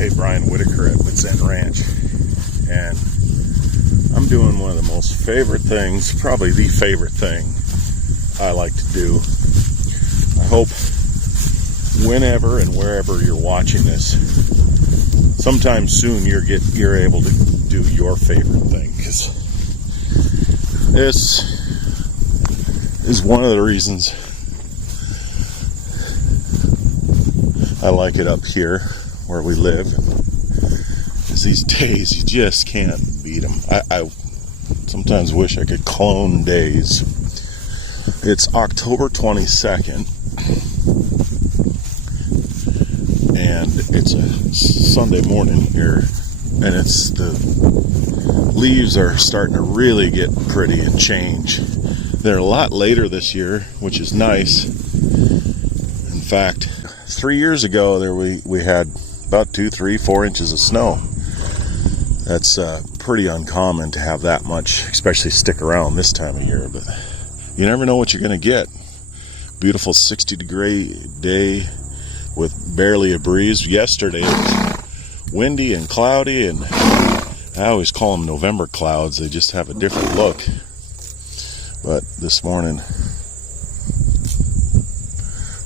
Hey, Brian Whitaker at Woods Ranch, and I'm doing one of the most favorite things, probably the favorite thing I like to do. I hope whenever and wherever you're watching this, sometime soon you're able to do your favorite thing, because this is one of the reasons I like it up here where we live. Is these days you just can't beat them. I sometimes wish I could clone days. It's October 22nd, and it's a Sunday morning here, and it's the leaves are starting to really get pretty and change. They're a lot later this year, which is nice. In fact, 3 years ago we had about 2, 3, 4 inches of snow. That's pretty uncommon to have that much, especially stick around this time of year, but you never know what you're going to get. Beautiful 60-degree day with barely a breeze. Yesterday it was windy and cloudy, and I always call them November clouds. They just have a different look. But this morning,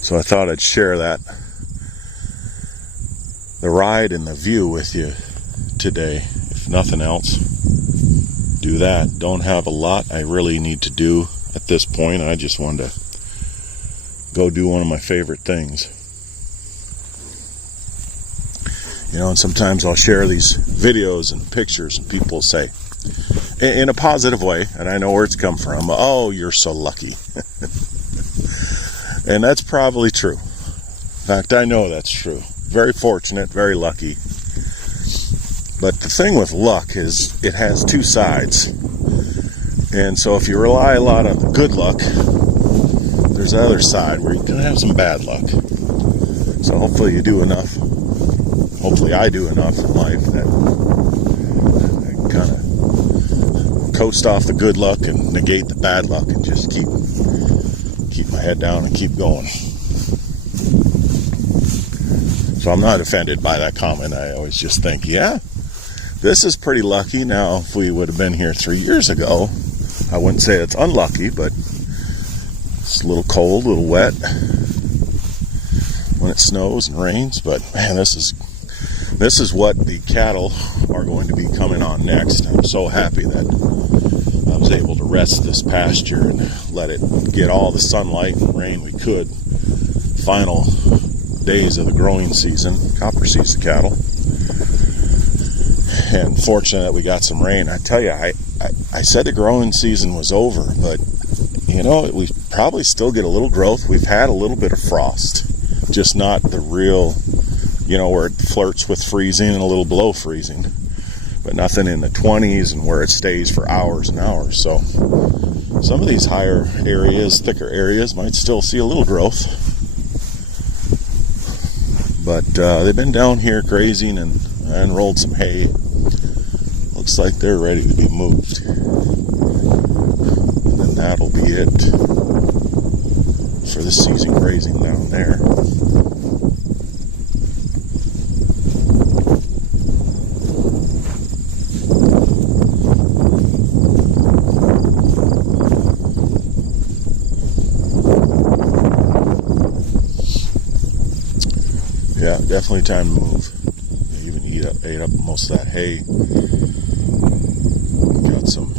so I thought I'd share the ride and the view with you today. If nothing else, do that. Don't have a lot I really need to do at this point. I just wanted to go do one of my favorite things. You know, and sometimes I'll share these videos and pictures, and people say, in a positive way, and I know where it's come from, "Oh, you're so lucky." And that's probably true. In fact, I know that's true. Very fortunate, very lucky. But the thing with luck is it has two sides. And so if you rely a lot on the good luck, there's the other side where you can have some bad luck. So hopefully you do enough. Hopefully I do enough in life that I can kind of coast off the good luck and negate the bad luck and just keep my head down and keep going. So I'm not offended by that comment. I always just think, yeah, this is pretty lucky. Now, if we would have been here 3 years ago, I wouldn't say it's unlucky, but it's a little cold, a little wet when it snows and rains. But man, this is what the cattle are going to be coming on next. I'm so happy that I was able to rest this pasture and let it get all the sunlight and rain we could. Final days of the growing season, copper season cattle. And fortunate that we got some rain. I tell you, I said the growing season was over, but you know, we probably still get a little growth. We've had a little bit of frost, just not the real, you know, where it flirts with freezing and a little below freezing, but nothing in the 20s and where it stays for hours and hours. So some of these higher areas, thicker areas, might still see a little growth. But they've been down here grazing and rolled some hay. Looks like they're ready to be moved. And then that'll be it for this season grazing down there. Yeah, definitely time to move. Even ate up most of that hay. Got some.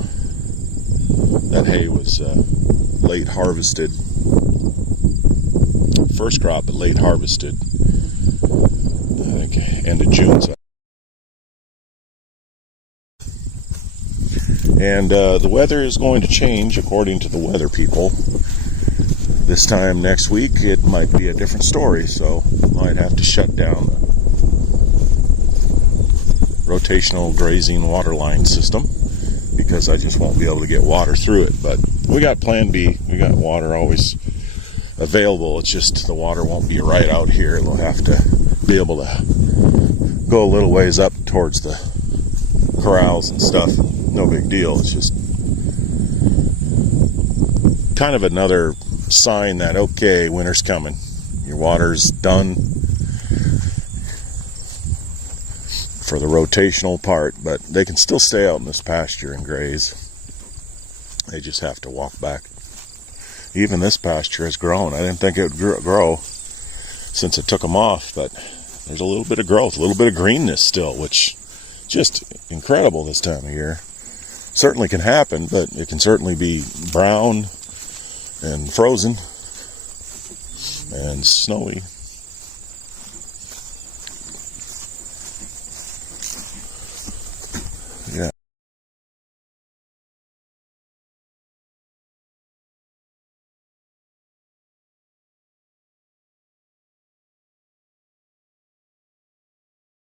That hay was late harvested. First crop, but late harvested. I think end of June. And the weather is going to change according to the weather people. This time next week, it might be a different story, so might have to shut down the rotational grazing water line system because I just won't be able to get water through it. But we got plan B. We got water always available. It's just the water won't be right out here. They'll have to be able to go a little ways up towards the corrals and stuff. No big deal. It's just kind of another sign that, okay, winter's coming. Your water's done. for the rotational part, but they can still stay out in this pasture and graze. They just have to walk back. Even this pasture has grown. I didn't think it would grow since it took them off, but there's a little bit of growth, a little bit of greenness still, which is just incredible this time of year. Certainly can happen, but it can certainly be brown and frozen and snowy.